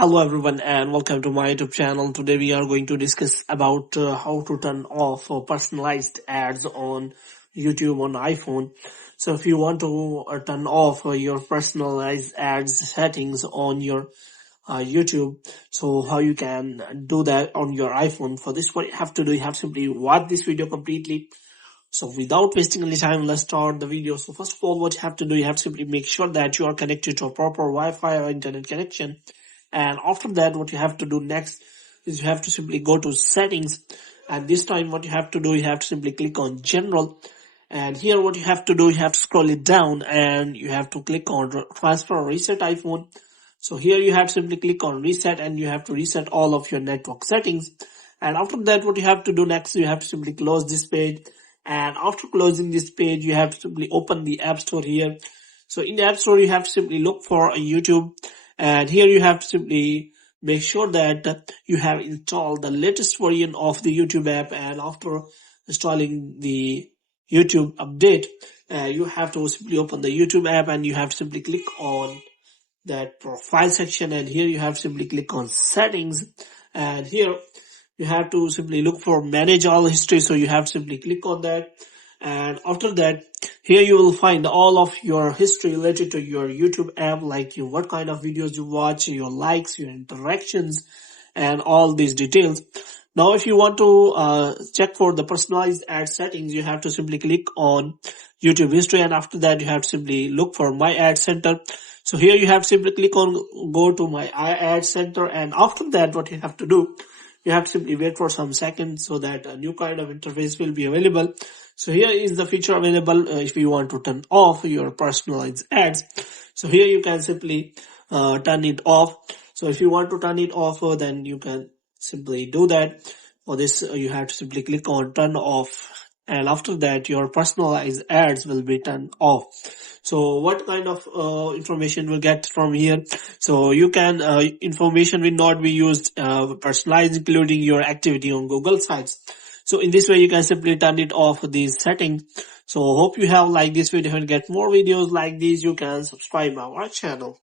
Hello everyone and welcome to my YouTube channel. Today we are going to discuss about how to turn off personalized ads on YouTube on iPhone. So if you want to turn off your personalized ads settings on your YouTube, so how you can do that on your iPhone. For this, what you have to do, you have to simply watch this video completely. So without wasting any time, let's start the video. So first of all, what you have to do, you have to simply make sure that you are connected to a proper Wi-Fi or internet connection. And after that, what you have to do next is you have to simply go to settings. And this time what you have to do, you have to simply click on general. And here what you have to do, you have to scroll it down and you have to click on transfer or reset iPhone. So here you have to simply click on reset and you have to reset all of your network settings. And after that, what you have to do next, you have to simply close this page. And after closing this page, you have to simply open the App Store here. So in the App Store, you have to simply look for a YouTube. And here you have to simply make sure that you have installed the latest version of the YouTube app. And after installing the YouTube update, you have to simply open the YouTube app and you have to simply click on that profile section. And here you have to simply click on settings. And here you have to simply look for manage all history. So you have to simply click on that. And after that, here you will find all of your history related to your YouTube app, like what kind of videos you watch, your likes, your interactions, and all these details. Now, if you want to check for the personalized ad settings, you have to simply click on YouTube history. And after that, you have to simply look for my ad center. So here you have to simply click on go to my ad center. And after that, what you have to do, you have to simply wait for some seconds so that a new kind of interface will be available. So here is the feature available if you want to turn off your personalized ads. So here you can simply turn it off. So if you want to turn it off, then you can simply do that. For this, you have to simply click on turn off. And after that, your personalized ads will be turned off. So what kind of information we'll get from here? So you can, information will not be used personalized, including your activity on Google sites. So in this way, you can simply turn it off these settings. So hope you have liked this video and get more videos like these. You can subscribe our channel.